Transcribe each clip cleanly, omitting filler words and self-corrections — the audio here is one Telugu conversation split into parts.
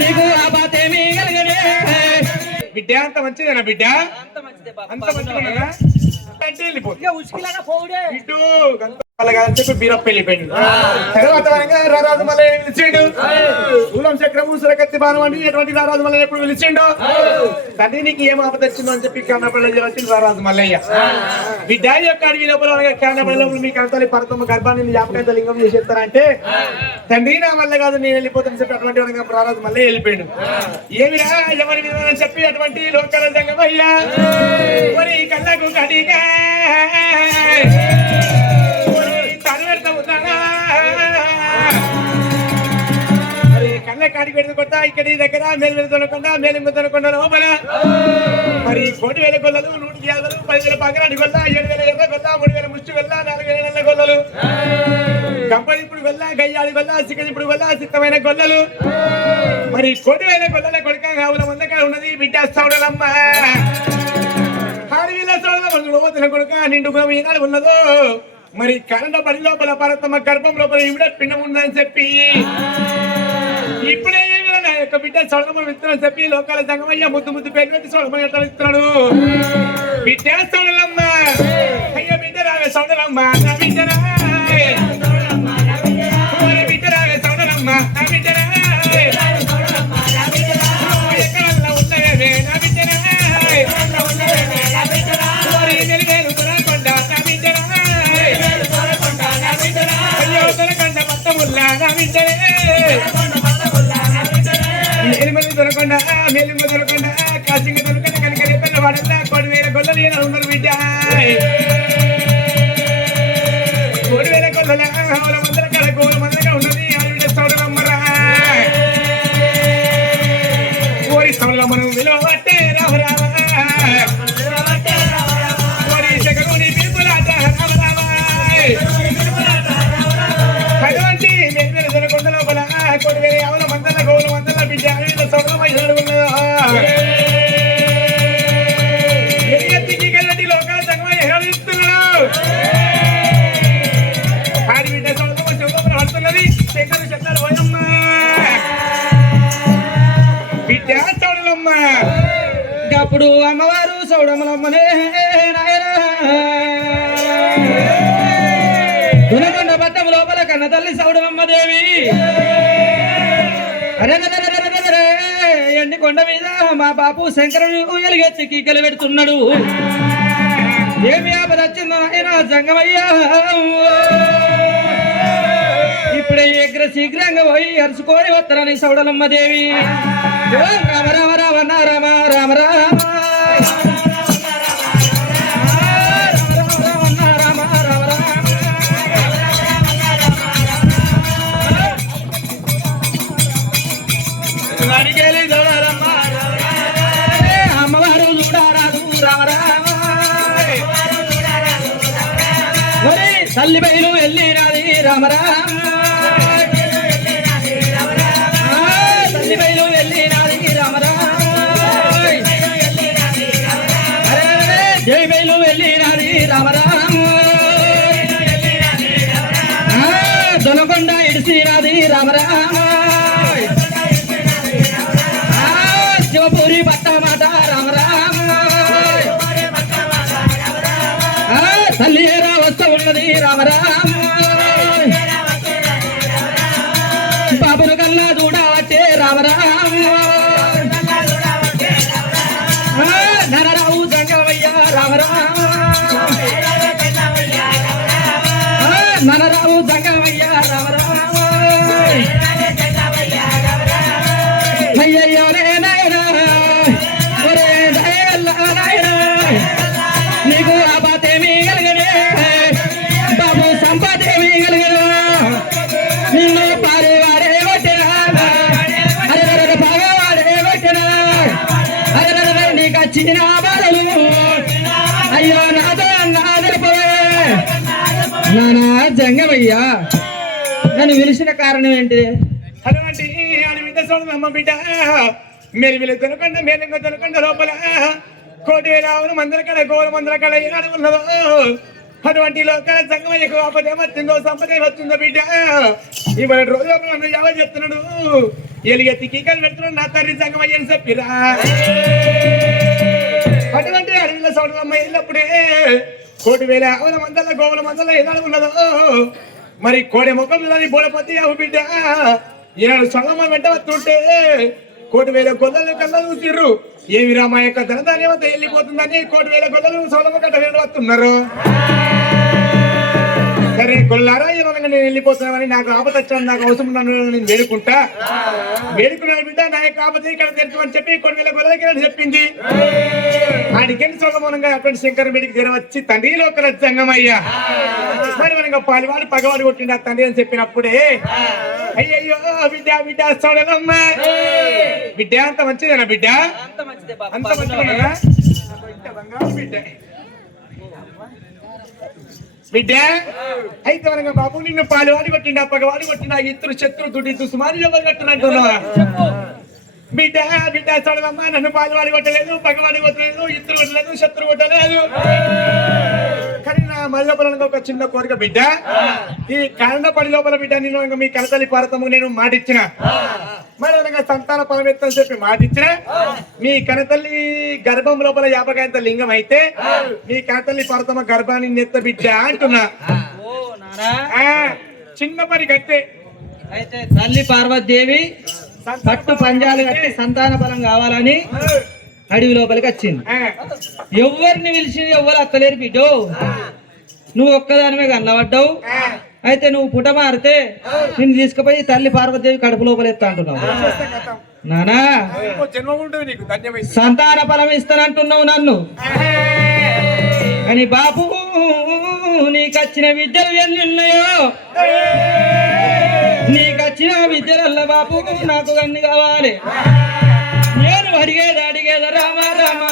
నీకు ఆ బాధ ఏమీ కలగనే బిడ్డ అంత మంచిదేనా బిడ్డ? అంత మంచిగా అంటే వెళ్ళిపోతుంది ఇటు చెప్పి బీరప్ప వెళ్ళిపోయింది. తర్వాత రారాజు మళ్ళీ పిలిచిండు. ఊలం చక్రము సురకత్తి బాణం అంటే ఎటువంటి రారాజు మళ్ళీ ఎప్పుడు పిలిచిండు. తండ్రి నీకు ఏం ఆపద వచ్చిందో అని చెప్పి కన్నపల్లి వచ్చింది రారాజు మల్లయ్య. బిడ్డ యొక్క అడవి లోపల కన్నపల్లి లోపల మీకు అంతా పరతమ్మ గర్భాన్ని యాపకాయ లింగం చేసేస్తారంటే తండ్రి నా వల్ల కాదు నేను వెళ్ళిపోతాను చెప్పి అటువంటి రారాజు మల్లయ్య వెళ్ళిపోయాడు. ఏమిరా ఎవరి మీద అని చెప్పి అటువంటి లోకల సంగమయ్యా మరి కళ్ళకు కడిగా కళ్ళ కాడికి పెడుతుకుంటా ఇక్కడ దగ్గర మేలు వెళ్తునకుండా మేలు తొనకుండా లోపల మరి 1,000 గొల్లలు 150 10,000 పగరాని గొల్ల 7,000 ఎర్ర గొల్ల 3,000 ముష్టి గొల్ల 4,000 నల్ల గొల్లలు కంపదిప్పుడు గొల్ల గయ్యాడి గొల్ల సిక్కదిప్పుడు గొల్ల సిద్ధమైన గొల్లలు మరి 1,000 గొల్లల కొడుక ఆవుల మందకాడ ఉన్నది బిడ్డ సౌడలమ్మ హారివిల సౌడల కొడుక నిండుగా ఈనాడు ఉన్నదో మరి కరెంట పడి లోపల పరతమ్మ గర్భం లోపల ఇవిడ పిండం ఉందని చెప్పి ఇప్పుడే నా యొక్క బిడ్డ సొడమని ఇస్తున్నాను చెప్పి లోకాల సంగమయ్య ముద్దు పేరు పెట్టి సొడమని ఎట్లా ఇస్తున్నాడు. బిడ్డ సొడలమ్మ అయ్యో బిడ్డ రావే సొడలమ్మ నా బిడ్డ బిడ్డ రావే సొడలమ్మ నా బిడ్డ ఎక్కడల్లా ఉన్నాయే నా బిడ్డ కొనకొండ నా బిడ్డ అయ్యో కొనకొండ మొత్తముల్లా నా బిడ్డ దొరకొండ మేలింగ దొరకొండ కాసింగ దొరకొండ కనుక పిల్ల వాడల్లా 1,000 గొల్లలు ఉన్నారు బిడ్డ 1,000 గొల్లల ఆవుల మందల కడ గోల మందగా ఉన్నది ఆ బిడ్డ సౌడలమ్మరా ఓరి సౌడలమ్మను విలువట్టే రామ రామ ఓరి జగగుని పిలుపులాట రామ రామ అటువంటి మేలు దొరకొండ లోపల 1,000 ఆవుల మందల గోల మందల బిడ్డ లోకాల సంగమయ్య హేళిస్తున్నాడు. ఆడి బిడ్డ సౌడమ్మ శివమ్మ పడుతున్నది శంకరు శబ్దాలు పోయమ్మ బిడ్డ సౌడలమ్మ. అప్పుడు అమ్మవారు సౌడమ్మలమ్మనే దునకొండ పట్టం లోపల కన్న తల్లి సౌడమ్మ దేవి ఎండి కొండ మీద మా బాపు శంకరుడు ఎలుగెత్తి కీకలు పెడుతున్నాడు. ఏమి ఆపద వచ్చిందో ఆయన జంగమయ్యా ఇప్పుడే శీఘ్రంగా పోయి అరుచుకొని వస్తారని సౌడలమ్మ దేవి. రామ రామ రామ రామ రామ రామ అమ్మవారు చూడారాదు రామ రామ తల్లి బయలు వెళ్ళినది రామ రామ తల్లి బయలు వెళ్ళినది రామ రామ జై బయలు వెళ్ళినది రామ రామ దొనకొండ ఇడిసినది రామ రామ శివపురి పట్టమాట రామ రామ తల్లి ఏరా వస్తా ఉన్నది రామ రామ బాబును కన్నా చూడవచ్చే రామ రామ నరరావు జంగమయ్య రామ రామ నరరావు జంగమయ్య రామ రామ అయ్యయ్యో నీకు ఆ బాధ ఏమీ కలగనే బాబు సంపద ఏమీ కలగను నిన్ను పారేవాడే కొట్టినా అదే బాగవాడే కొట్టినా అదే నీకు వచ్చిన బాధలు అయ్యో నాతో నాదపోయే నానా జంగమయ్యా నన్ను పిలిచిన కారణం ఏంటి? అటువంటి బిడ్డ సౌడలమ్మ బిడ్డ మేలు దొరకండి మేలింగ దొరకండి లోపల 1,000 ఆవులు మందల కడ గోల మందల కడ ఏనాడు ఉన్నదో అటువంటి లోకాల సంగమయ్యకు ఆపద ఏమొచ్చిందో సంపద ఏమొచ్చిందో బిడ్డ ఇవాళ రోజుల్లో నన్ను ఎవరు చెప్తున్నాడు ఎలుగెత్తి కీకలు పెడుతున్నాడు నా తండ్రి సంగమయ్యని చెప్పిరా అటువంటి అడవిలో సౌడమ్మ వెళ్ళినప్పుడే 1,000 ఆవుల మందల గోవుల మందల ఏదో ఉన్నదో మరి కోడె ముఖంలోని బోడపతి అవు బిడ్డ ఈనాడు సొంగమ్మ వెంట వస్తుంటే 1,000 గొల్లలు కళ్ళ చూసిర్రు ఏమి రామా యొక్క ధనధాన్యమంతా వెళ్ళిపోతుందని 1,000 గొల్లలు సొలమ్మ కట్ట వెళ్ళి వస్తున్నారు సరే గొల్లారా ఏమనగా నేను వెళ్ళిపోతున్నామని నాకు ఆపద వచ్చాను నాకు అవసరం ఉన్నాను నేను వేడుకున్నాను బిడ్డ నా యొక్క ఆపద ఇక్కడ తెరచమని చెప్పి 1,000 గొల్లలకి చెప్పింది ఆడికెళ్ళి సొలమూలంగా అటువంటి శంకర బిడికి తెరవచ్చి తండ్రి లోకల సంగమయ్యా మరి మనగా పాలివాడు పగవాడు కొట్టిండు ఆ తండ్రి అని చెప్పినప్పుడే అయ్యయ్యో బిడ్డ బిడ్డ చూడలమ్మ బిడ్డ అంత మంచిదేనా బిడ్డ అంత మంచిదేనా బిడ్డ బిడ్డ అయితే మనగా బాబు నిన్ను పాలివాడి కొట్టిండా పగవాడి కొట్టిండా ఇద్దరు శత్రు దుడ్డి సుమారు ఎవరు కట్టునంటున్నావా బిడ్డ బిడ్డ చూడలమ్మ నన్ను పాలివాడి కొట్టలేదు పగవాడి కొట్టలేదు ఇద్దరు కొట్టలేదు శత్రు కొట్టలేదు కానీ నా మళ్ళీ ఒక చిన్న కోరిక బిడ్డ ఈ కాండపడి లోపల బిడ్డ నేను మీ కనతల్లి పార్వతము నేను మాటిచ్చిన మరి అనగా సంతాన పరమెత్తని చెప్పి మాటిచ్చిన మీ కనతల్లి గర్భం లోపల 50 లింగం అయితే మీ కనతల్లి పార్వతమ్మ గర్భాన్ని నెత్త బిడ్డ అంటున్నా చిన్న పని కట్టే అయితే తల్లి పార్వతీదేవి పట్టు పంజాలు కట్టి సంతాన బలం కావాలని అడవి లోపలికి వచ్చింది ఎవరిని పిలిచి ఎవరు అత్తలేరు బిడ్డో నువ్వు ఒక్కదానివే కన్నబడ్డావు అయితే నువ్వు పుట మారితే నిన్ను తీసుకుపోయి తల్లి పార్వతీదేవి కడుపు లోపల ఎత్తా అంటున్నావు నానా సంతాన బలం ఇస్తానంటున్నావు నన్ను అని బాబు నీకు వచ్చిన విద్యలు ఎన్ని ఉన్నాయో నీకు వచ్చిన విద్యలల్ల బాబు నాకు అన్ని కావాలి నేను అడిగేది రామ రామ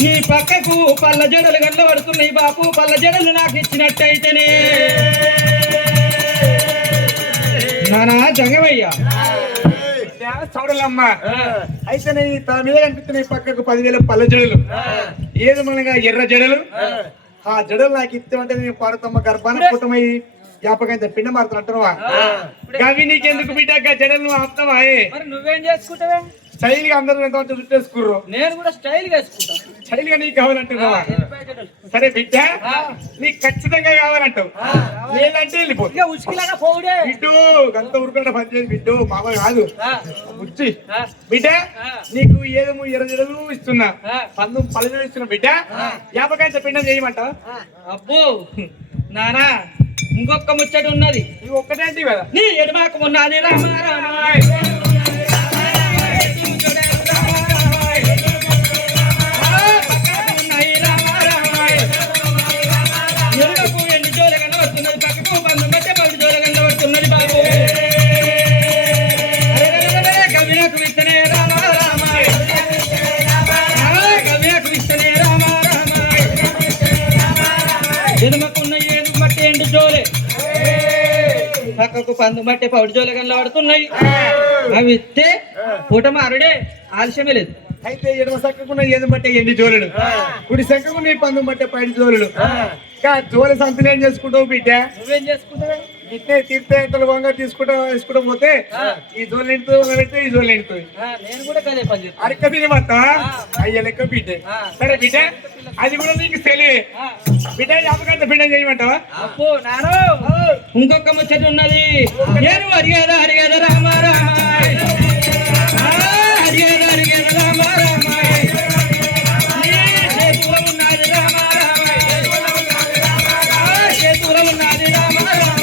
నీ పక్కకు పళ్ళ జడలు గంటబడుతున్నాయి బాపు పళ్ళ జడలు నాకు ఇచ్చినట్టయితేనే నానా జంగమయ్యా చూడలమ్మా అయితే నేను తన మీద కనిపిస్తున్నాయి పక్కకు 10,000 పళ్ళ జడలు ఏది మనగా ఎర్ర జడలు ఆ జడలు నాకు ఇస్తామంటే నేను పార్వతమ్మ గర్భాన్ని పుట్టమై 50 పిండ మారుతున్నట్టువా గవి నీకెందుకు బిడ్డ జడలు నువ్వు ఆపుతావా నువ్వేం చేసుకుంటావే స్టైల్ గా అందరూ ఎంత చుట్టేసుకుర్రు నేను కూడా స్టైల్ గా వేసుకుంటా స్టైల్ గా నీకు కావాలంటున్నావా సరే బిడ్డ నీకు ఖచ్చితంగా కావాలంటావు లేదంటే వెళ్ళిపోతుంది బిడ్డు గంత ఉరుకుంటే పని చేసి బిడ్డు మామ కాదు వచ్చి బిడ్డ నీకు ఏదేమో 20 జడలు ఇస్తున్నా 10 జడలు ఇస్తున్నా బిడ్డ 50 పిండం చేయమంటావు అబ్బో నానా ఇంకొక ముచ్చట ఉన్నది ఇది ఒక్కటేంటి కదా నీ ఎడమాకు ఉన్నది రామ రామ పక్కకు పందు మట్టి పౌడి జోలు కనబడుతున్నాయి అవి ఇస్తే పూట మారుడే ఆలస్యమే లేదు అయితే ఎడమ సంఖకున్న ఏది బట్టే 8 జోలులు కుడి సంఖకున్న 10 బట్టే 10 జోలులు జోలి సంతులు ఏం చేసుకుంటావు బిడ్డ నువ్వేం చేసుకుంటావు ఇట్టే తీర్థయాత్రలు వంగ తీసుకుంటా పోతే ఈ జోలు నిండుతుంది ఈ జోలు నిండుతుంది నేను కూడా కదే పని అరక్క తిని మత్త అయ్య లెక్క బిడ్డ సరే బిడ్డ అది కూడా నీకు తెలియే బిడ్డ 50 పిండం చేయమంటావా అప్పు నాను ఇంకొక ముచ్చట ఉన్నది నేను అడిగేదా రామ రామ అడిగేదా రామ రామ చేతుల ఉన్నది రామ రామ చేతుల ఉన్నది రామ రామ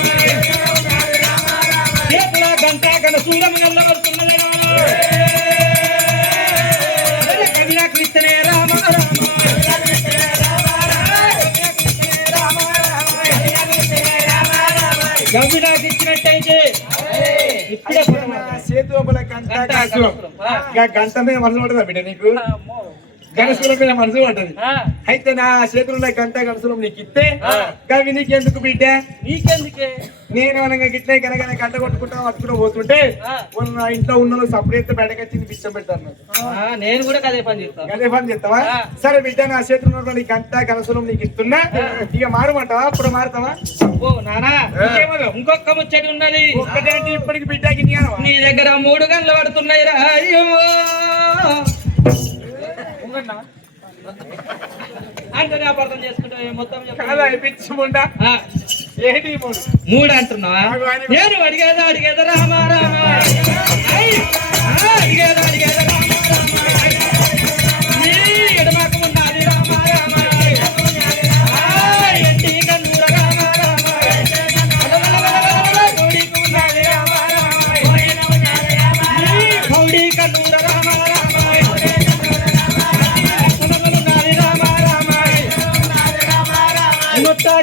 చేతుల గంట కన సూరం నల్లబడుతున్నది కవిలకు ఇస్తనే రామ రామ చేతి లోపల గంట గణసులం గంట మీద మనసు పడుతుందా బిడ్డ నీకు గణసులం మీద మనసు పడ్డది అయితే నా చేతుల్లో గంట గణసులం నీకు ఇస్తే అవి నీకెందుకు బిడ్డ నీకెందుకే నేను అనగా గిట్లే కనుక గంట కొట్టుకుంటా పట్టుకుంటూ పోతుంటే నా ఇంట్లో ఉన్న సపరేట్ బయటకొచ్చి పిచ్చం పెడతాను నేను కూడా అదే పని చేస్తాను అదే పని చేస్తావా సరే బిడ్డ నా చేతుల్లో ఉన్నటువంటి గంట గణసులం నీకు ఇస్తున్నా ఇక మారమంటావా అప్పుడు మారుతావా ఓ నానా ఇంకొక ముచ్చటి ఉన్నది ఒక్కటేంటి ఇప్పటికి బిడ్డకి నీ దగ్గర 3 గంటలు పడుతున్నాయి రా అంటే అర్థం చేసుకుంటా మొత్తం పిచ్చిముండా ఏంటి 3 అంటున్నా నేను అడిగేదా రామా రామా అడిగేదా రామా ఎడమాకు ఉన్నది రామా రామా ఎంటి కన్నూర రామా రామా గౌడీకు ఉన్నది రామా రామా గౌడీ కన్నూర రామా రామా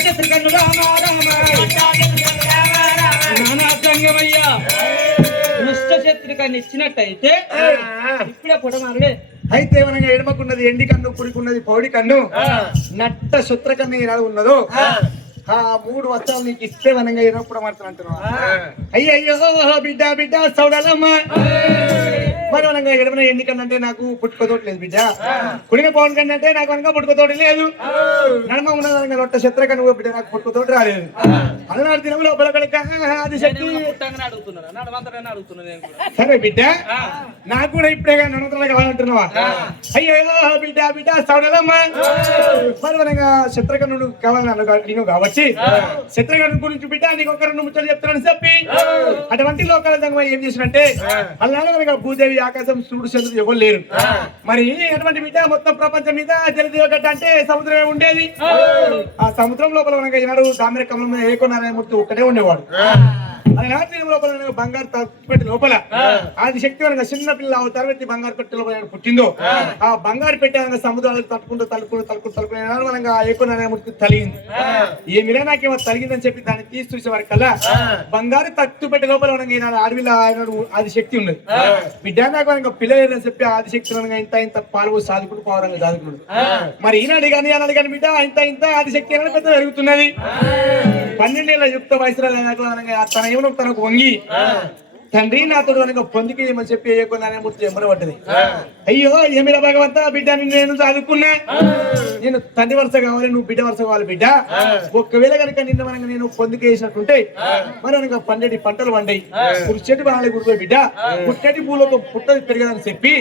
శత్రుకన్ను రామా రామా నానాజంగమయ్యా దుష్ట శత్రుకన్ను ఇచ్చినట్టయితే ఇప్పుడే పొడమారుడే అయితే మనగా ఎడమకున్నది ఎండి కన్ను కుడికున్నది పౌడి కన్ను నట్ట శుత్ర కన్ను ఏనాడు ఉన్నదో ఆ 3 వస్త్రాలు నీకు ఇస్తే వనంగా ఎనప్పుడు మాత్రం అంటున్నావా అయ్యయ్యో బిడ్డ బిడ్డ సౌడాలమ్మా మరి వనంగా ఎడమన ఎండి కన్ను అంటే నాకు పుట్టుకతోటి లేదు బిడ్డ కుడిన పౌడి కన్ను అంటే నాకు వనంగా పుట్టుకతోటి లేదు నడమ ఉన్నదనగా నొట్ట శత్ర కన్ను బిడ్డ నాకు పుట్టుకతోటి రాలేదు అలనాడు దినం లోపల అది శక్తి సరే బిడ్డ నాకు కూడా ఇప్పుడే నడవతలు కావాలంటున్నావా అయ్యో బిడ్డ బిడ్డ సౌడాలమ్మా మరి వనంగా శత్రుకన్నుడు కావాలని కాబట్టి శత్రుఘ్నుడి గురించి బిడ్డ నీకు ఒక 2 ముచ్చట్లు చెప్తానని చెప్పి అటువంటి లోకాల సంగమం ఏం చేసినట్టే అలా భూదేవి ఆకాశం సూర్యుడు చంద్రుడు ఎవరు లేరు మరి అటువంటి బిడ్డ మొత్తం ప్రపంచం మీద జలదేవగడ్డ అంటే సముద్రమే ఉండేది ఆ సముద్రం లోపల ఈనాడు దామిర కమలం ఏకోనారాయణమూర్తి ఒక్కడే ఉండేవాడు ఆనాటి లోపల బంగారు పెట్టి లోపల ఆది శక్తి వనగా చిన్న పిల్ల తరగతి బంగారు పెట్టి లోపల పుట్టిందో ఆ బంగారు పెట్టి సముద్రాలకు తలుకుంటూ ఏకోనారాయణమూర్తి తలిగింది ఏమిరా నాకేమో తలిగిందని చెప్పి దాన్ని తీసి చూసే వారి కల్లా బంగారు తట్టు పెట్టి లోపల అడవిలో ఆది శక్తి ఉన్నది బిడ్డ నాకు పిల్లలేదని చెప్పి ఆది శక్తి ఇంత ఇంత పాలు సాదుకుంటూ పౌరంగా సాదుకున్నాడు మరి ఈనాడు కానీ అన్నాడు కానీ బిడ్డ ఇంత ఆది శక్తి అనేది పెద్ద జరుగుతున్నది 12 ఏళ్ల యుక్త వయసులో తన ఏమో తనకు వంగి తండ్రి నాతోడు అనగా పొందికి ఏమని చెప్పి ఏమూర్తి ఎమ్మడబడ్డది అయ్యో ఏమిరా భగవంత బిడ్డ నేను చదువుకున్నా నేను తండ్రి వరుస కావాలి నువ్వు బిడ్డ వరుస కావాలి బిడ్డ ఒక్కవేళ కనుక నిన్న మనకు నేను పొందికి వేసినట్టుంటే మరి అనగా పండేటి పంటలు పండాయి పుట్టేటి బాగా గుడిపోయి బిడ్డ పుట్టేటి పూలతో పుట్టది పెరగదని చెప్పి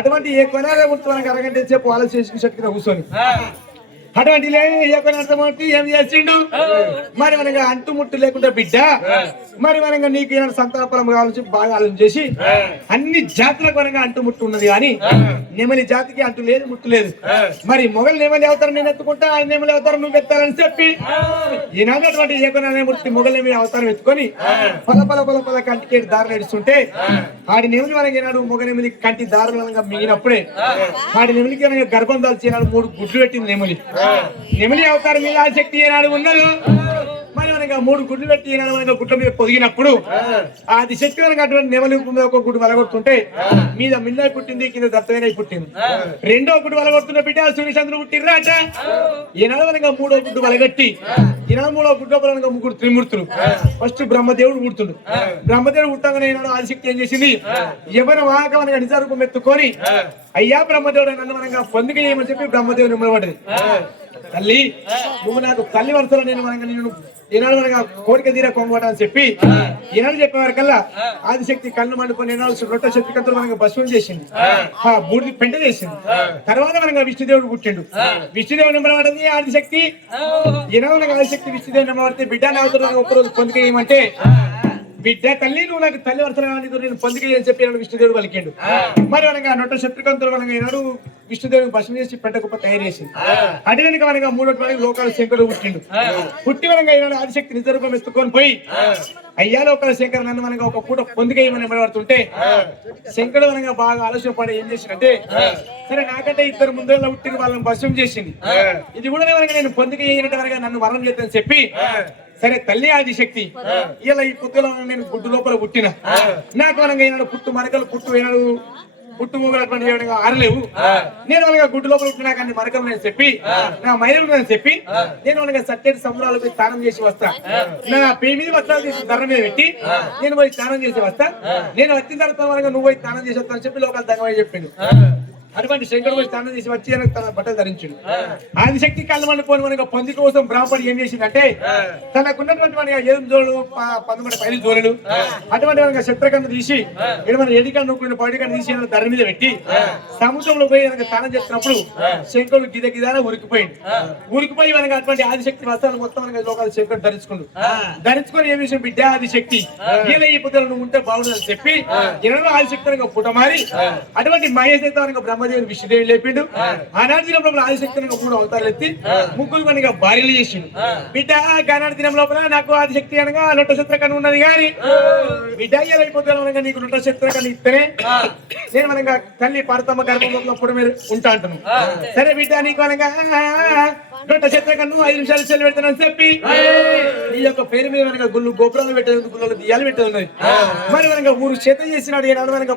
అటువంటి ఏ కొనాలమూర్తి మనకు అరగంట సేపు ఆలోచించి చెట్టుగా కూర్చొని అటువంటి అర్థమవుతుంది ఏం చేసిండు మరి మనగా అంటుముట్టు లేకుండా బిడ్డ మరి మనగా నీకు ఏమైనా సంతానపరం కావాలని బాగా ఆలోచన చేసి అన్ని జాతులకు మనగా అంటుముట్టు ఉన్నది కానీ నెమలి జాతికి అంటు లేదు ముట్టు లేదు మరి మొగలు నెమలి అవతారం నేను ఎత్తుకుంటా ఆయన నెమలి అవతారం నువ్వు ఎత్తాలని చెప్పి ఈనాడు అటువంటి ఏకనారాయణమూర్తి మొగల నెమలి అవతారం ఎత్తుకొని పల కంటికి దారులు నడుస్తుంటే ఆడి నెమలి మనకి ఈనాడు మొగ నెమలి కంటి దారులు మిగిలినప్పుడే ఆడి నెమలికి గర్భం దాల్చి 3 గుడ్లు పెట్టింది నెమలి అవతారం మీద శక్తి ఏనాడు ఉన్నది మరి మనకి 3 గుడ్లు పెట్టి మనకి గుడ్ల మీద పొదిగినప్పుడు ఆది శక్తి కనుక అటువంటి నెమలి ఒక గుడ్డు వలగొడుతుంటే మీద మిన్నై పుట్టింది కింద దత్తవేనై పుట్టింది 2వ గుడ్డు వలగొడుతున్న బిడ్డ సూర్యచంద్రుడు పుట్టిర్రా అట ఈనాడు మనగా 3వ గుడ్డు వలగట్టి ఈనాడు 3వ గుడ్డు మనగా 3 త్రిమూర్తులు ఫస్ట్ బ్రహ్మదేవుడు పుడుతుడు బ్రహ్మదేవుడు పుట్టగానే ఈనాడు ఆదిశక్తి ఏం చేసింది ఎవరి వాహక మనగా నిజరూపం ఎత్తుకొని అయ్యా బ్రహ్మదేవుడు నన్ను మనగా పొందిక ఏమని చెప్పి బ్రహ్మదేవుడు నిమ్మబడ్డది తల్లి నువ్వు నాకు తల్లి వరుసలో నేను నేను ఈనాడు మనగా కోరిక తీరా కొంగోట అని చెప్పి ఈనాడు చెప్పేవారి కల్లా ఆదిశక్తి కళ్ళు మండుకొని ఈనాడు రొట్ట శక్తి కంతులు మనకు భస్మం చేసింది బూడిది పెంట చేసింది తర్వాత మనగా విష్ణుదేవుడు పుట్టిండు విష్ణుదేవుడు నిమ్మబడింది ఆదిశక్తి ఈనాడు మనకు ఆదిశక్తి విష్ణుదేవుడు నిమ్మబడితే బిడ్డ నాతో ఒక్కరోజు పొందిక ఏమంటే బిడ్డ తల్లి నువ్వు నాకు తల్లి వరుస నేను పొందిక అని చెప్పి విష్ణుదేవుడు పలికిండు మరి మనగా నొట్ట శత్రుకంతులు మనగా ఈనాడు విష్ణుదేవుని భస్మం చేసి పెద్ద గొప్ప తయారు చేసింది అటు వెనుక మనగా 3వ లోకాల శంకరుడు పుట్టిండు పుట్టి మనగా ఈనాడు ఆదిశక్తి నిజరూపం ఎత్తుకొని పోయి అయ్యా లోకాల శంకర్ నన్ను మనగా ఒక పూట పొందిక ఏమని పడుతుంటే శంకరుడు మనగా బాగా ఆలోచన పడి ఏం చేసిందంటే సరే నాకంటే 2 ముందర పుట్టిన వాళ్ళని భస్మం చేసింది ఇది కూడా మనగా నేను పొందిక చేయనట్టు మనగా నన్ను వరం చేద్దని చెప్పి సరే తల్లి ఆదిశక్తి ఇలా ఈ పుట్టులో నేను గుడ్డు లోపల పుట్టిన నాకు అనగా ఈనాడు పుట్టు మరకలు పుట్టు ఏనాడు పుట్టు మూగలటువంటి ఆరలేవు నేను అనగా గుడ్డు లోపల పుట్టినా కానీ మరకలు నేను చెప్పి నా మైలు నేను చెప్పి నేను అనగా సట్టేటి సముద్రాలు పోయి స్నానం చేసి వస్తా నా పే మీద వస్త్రాలు తీసి ధర మీద పెట్టి నేను పోయి స్నానం చేసి వస్తా నేను వచ్చిన తర్వాత అనగా నువ్వు పోయి స్నానం చేసి వస్తా అని చెప్పి లోకాలు దగ్గర చెప్పిండు అటువంటి శంకరుడు పోయి స్నానం చేసి వచ్చి తన బట్టలు ధరించుడు ఆదిశక్తి కళ్ళమని పోని మనకి పొంది కోసం బ్రాహ్మణుడు ఏం చేసిందంటే తనకున్నటువంటి మన ఏం జోడు 11 పైలు జోలుడు అటువంటి మనకి శత్రుకన్ను తీసి ఇక్కడ మన ఎడికన్ను నూకుని పడికన్ను తీసి ధర మీద పెట్టి సముద్రంలో పోయి మనకి స్నానం చేస్తున్నప్పుడు శంకరుడు గిదగిదాన ఉరికిపోయి మనకి అటువంటి ఆదిశక్తి వస్త్రాలు మొత్తం మనకి లోకాలు శంకరుడు ధరించుకొని ఏం విషయం బిడ్డ ఆదిశక్తి ఇలా ఈ పుత్రులు నువ్వు ఉంటే బాగుండదని చెప్పి ఎన్నో ఆదిశక్తి పుటమారి అటువంటి మహేశ్వర బ్రహ్మదేవుని విష్ణుదేవి లేపిండు ఆనాటి దినంలో ఆదిశక్తి 3 అవతారాలు ఎత్తి ముగ్గురు మనగా భార్యలు చేసిండు బిడ్డ ఆనాటి దినం లోపల నాకు ఆదిశక్తి అనగా లొట్ట శత్రుకన్ను ఉన్నది కానీ బిడ్డ అయిపోతాను నీకు లొట్ట శత్రుకన్ను ఇస్తేనే నేను మనగా తల్లి పార్వతమ్మ గర్భంలో మీరు ఉంటా అంటున్నాను సరే బిడ్డ నీకు అనగా లొట్ట శత్రుకన్ను 5 నిమిషాలు చెల్లి పెడతానని చెప్పి నీ యొక్క పేరు మీద మనగా గుళ్ళు గోపురాలు పెట్టేది గుళ్ళు దియాలు పెట్టేది ఉన్నది మరి మనగా ఊరు చేత చేసినాడు ఏనాడు మనగా